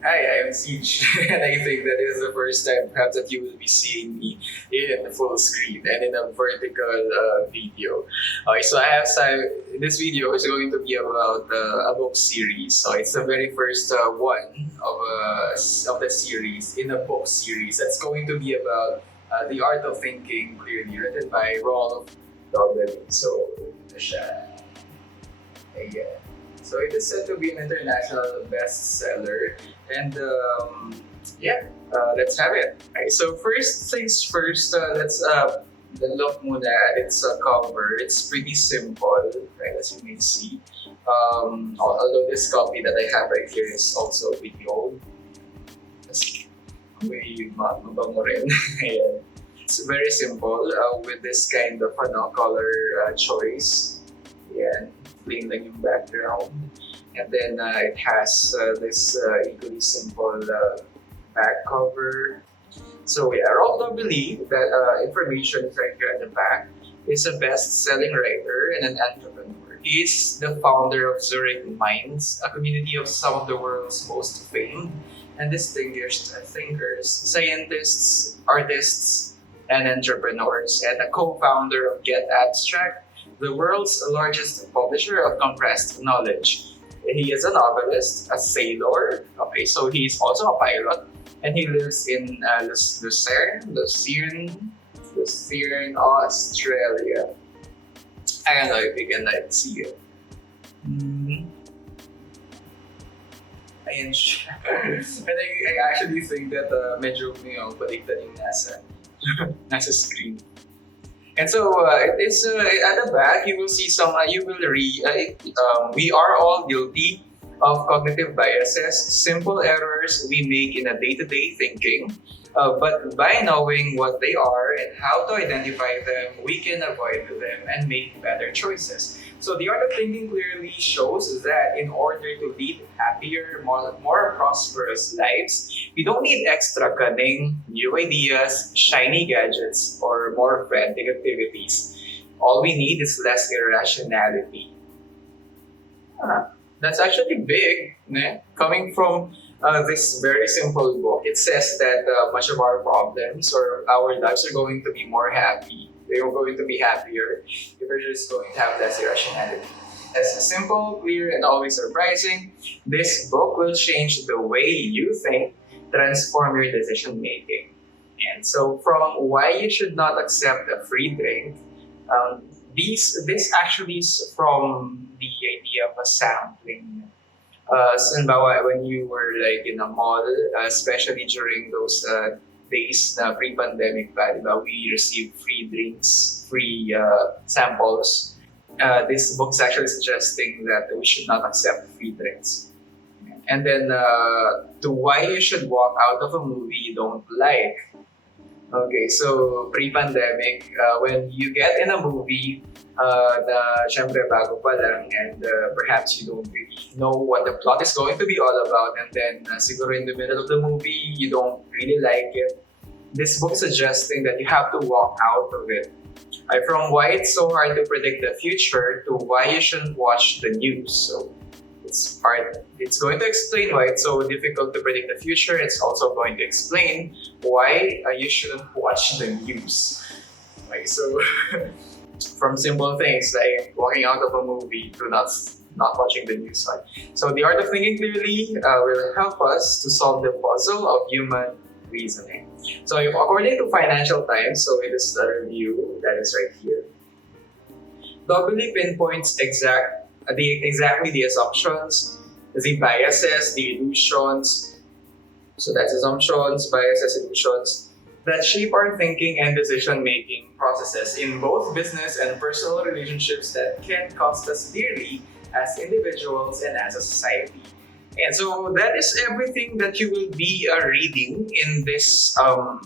Hi, I am Siege, and I think that is the first time perhaps that you will be seeing me in full screen and in a vertical video. Okay, so I have some, this video is going to be about a book series. So it's the very first one of the series in a book series that's going to be about The Art of Thinking Clearly, written by Rolf Dobelli. So, siya. Ayan. So it is said to be an international bestseller, and let's have it. Okay, so first things first, let's look muna at its cover. It's pretty simple, right, as you may see. Although this copy that I have right here is also pretty old. May mabango rin. Ayan. It's very simple with this kind of color choice. Yan, plain lang yung background. And then it has this equally simple back cover. So yeah, Rolf Dobelli, that information is right here at the back, is a best-selling writer and an entrepreneur. He is the founder of Zurich Minds, a community of some of the world's most famed and distinguished thinkers, scientists, artists, and entrepreneurs, and a co-founder of Get Abstract, the world's largest publisher of compressed knowledge. He is a novelist, a sailor. Okay, so he's also a pilot, and he lives in Lucerne, Australia. I don't know if you can see it. Mm. Ayan siya. And I actually think that medyo baliktad yung nasa screen. And so it is at the back. You will see some. You will read. We are all guilty of cognitive biases, simple errors we make in a day-to-day thinking. But by knowing what they are and how to identify them, we can avoid them and make better choices. So the art of thinking clearly shows that in order to lead happier, more prosperous lives, we don't need extra cunning, new ideas, shiny gadgets, or more frantic activities. All we need is less irrationality. That's actually big, né? Coming from this very simple book. It says that much of our problems or our lives are going to be more happy. They are going to be happier if we're just going to have less irrationality. As simple, clear, and always surprising, this book will change the way you think, transform your decision making. And so, from why you should not accept a free drink, this actually is from the idea of a sampling. Halimbawa, when you were like in a mall, especially during those days na pre-pandemic pa, di ba, we received free drinks, free samples. This book is actually suggesting that we should not accept free drinks. And then to why you should walk out of a movie you don't like. Okay, so pre-pandemic, when you get in a movie na syempre bago pa lang and perhaps you don't really know what the plot is going to be all about, and then siguro in the middle of the movie you don't really like it, this book is suggesting that you have to walk out of it. From why it's so hard to predict the future to why you shouldn't watch the news. So it's hard. It's going to explain why it's so difficult to predict the future. It's also going to explain why you shouldn't watch the news. Okay, so from simple things like walking out of a movie to not watching the news. So the art of thinking clearly will help us to solve the puzzle of human reasoning. So according to Financial Times, so it is the review that is right here. Doubly pinpoints exactly the assumptions, the biases, the illusions. So that's assumptions, biases, illusions that shape our thinking and decision-making processes in both business and personal relationships that can cost us dearly as individuals and as a society. And so that is everything that you will be reading in this, from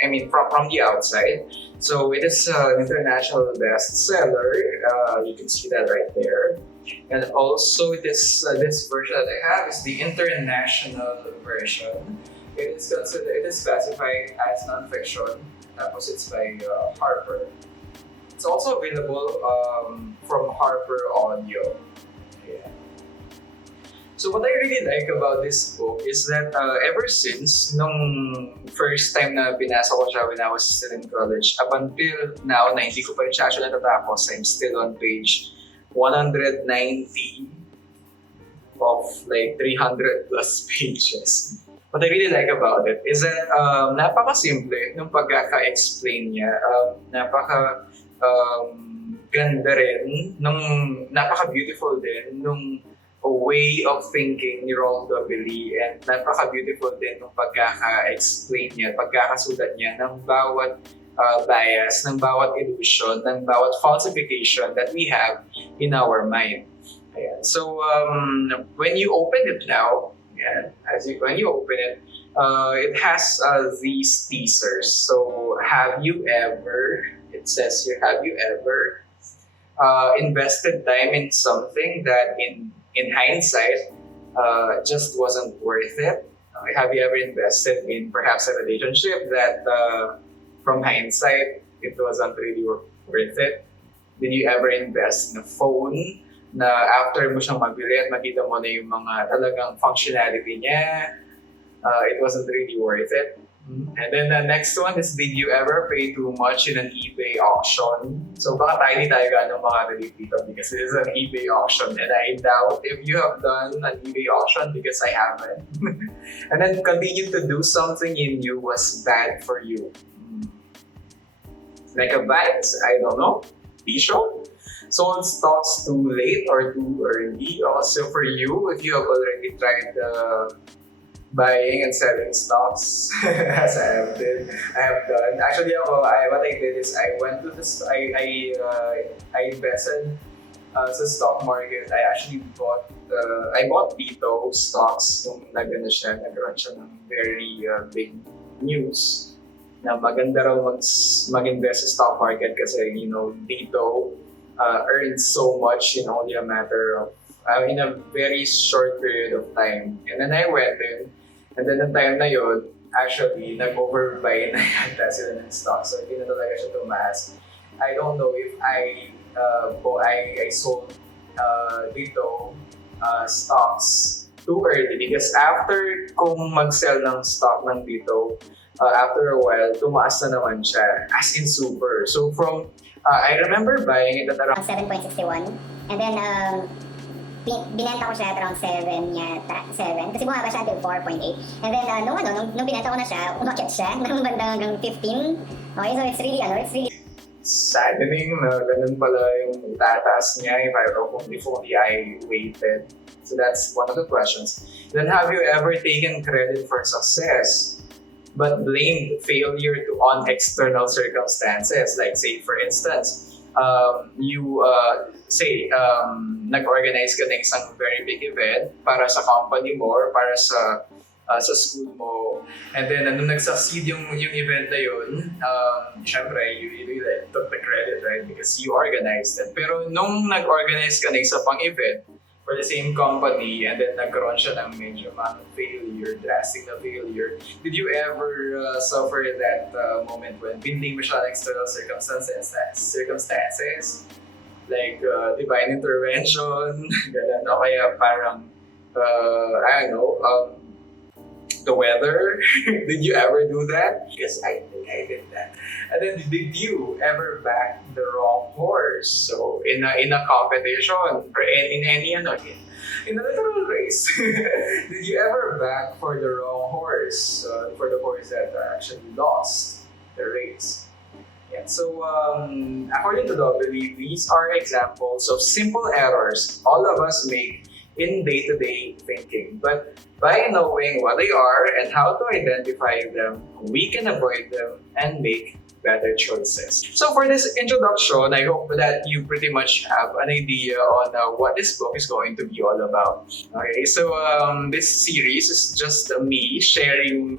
the outside. So it is an international bestseller. You can see that right there. And also this version that I have is the international version. It is classified as nonfiction. Tapos it's by Harper. It's also available from Harper Audio. Yeah. So what I really like about this book is that ever since nung first time na binasa ko siya when I was still in college, up until now na hindi ko pa rin siya actually natatapos, I'm still on page 190 of like 300 plus pages. What I really like about it is that napaka-simple nung pagkaka-explain niya. Ganda rin, napaka-beautiful din nung way of thinking ni Rolf Dobelli, and napaka-beautiful din nung pagkaka-explain niya, pagkakasulat niya ng bawat bias, ng bawat illusion, ng bawat falsification that we have in our mind. Ayan. So, when you open it now, when you open it, it has these teasers. So, it says here, have you ever invested time in something that in hindsight just wasn't worth it? Have you ever invested in perhaps a relationship that from hindsight it wasn't really worth it? Did you ever invest in a phone na after mo siyang mabili at makita mo na yung mga talagang functionality niya, it wasn't really worth it? And then the next one is, did you ever pay too much in an eBay auction? So baka hindi tayo gano'ng makaka-relate dito because it is an eBay auction, and I doubt if you have done an eBay auction because I haven't. And then continue to do something you knew was bad for you. Like a vice, I don't know, Bishop? Sold stocks too late or too early. Also for you, if you have already tried buying and selling stocks, as I have done. Actually, what I did is I went to this. I invested sa stock market. I actually bought Bito stocks nung nagkaroon siya ng very big news na maganda raw mag-invest sa stock market kasi Bito earned so much in only a matter of in a very short period of time. And then I went in, and then the time na yun, actually, nag-overbuy na yata sila ng stock. So, hindi na talaga siya tumaas. I don't know if I sold dito stocks too early because after kung mag-sell ng stock ng dito, after a while, tumaas na naman siya, as in super. So, from, I remember buying it at around 7.61, and then, binenta ko siya at around 7 yata, 7. Kasi bumaba siya until 4.8. And then, nung binenta ko na siya, umakyat siya ng bandang hanggang 15. Okay, so it's really saddening na ganun pala yung tataas niya if only I waited. So that's one of the questions. Then, have you ever taken credit for success but blamed failure on external circumstances? Like, say, for instance, nag-organize ka ng isang very big event para sa company mo or para sa school mo, and then nung nag-succeed yung event na yun, syempre you really took the credit, right, because you organized it. Pero nung nag-organize ka ng isa pang event for the same company and then nagkaroon siya ng medyo failure, drastic na failure, did you ever suffer that moment when binding mo siya ng external circumstances? Like divine intervention, ganun, o kaya parang, I don't know, the weather? Did you ever do that? Because I think I did that. And then, did you ever back the wrong horse? So, in a competition, or in a literal race, did you ever back for the wrong horse? For the horse that actually lost the race? Yeah. So, according to Dobelli, these are examples of simple errors all of us make in day-to-day thinking. But by knowing what they are and how to identify them, we can avoid them and make better choices. So for this introduction, I hope that you pretty much have an idea on what this book is going to be all about. Okay, so this series is just me sharing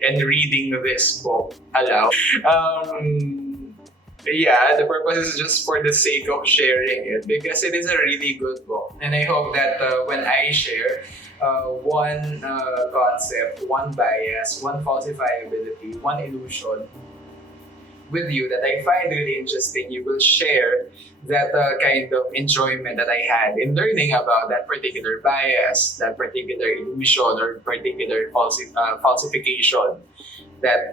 and reading this book aloud. Yeah, the purpose is just for the sake of sharing it because it is a really good book. And I hope that when I share one concept, one bias, one falsifiability, one illusion, with you that I find really interesting, you will share that kind of enjoyment that I had in learning about that particular bias, that particular illusion, or particular falsification that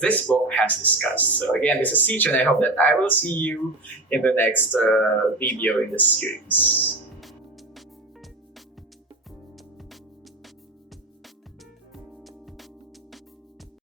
this book has discussed. So again, this is Siege, and I hope that I will see you in the next video in the series.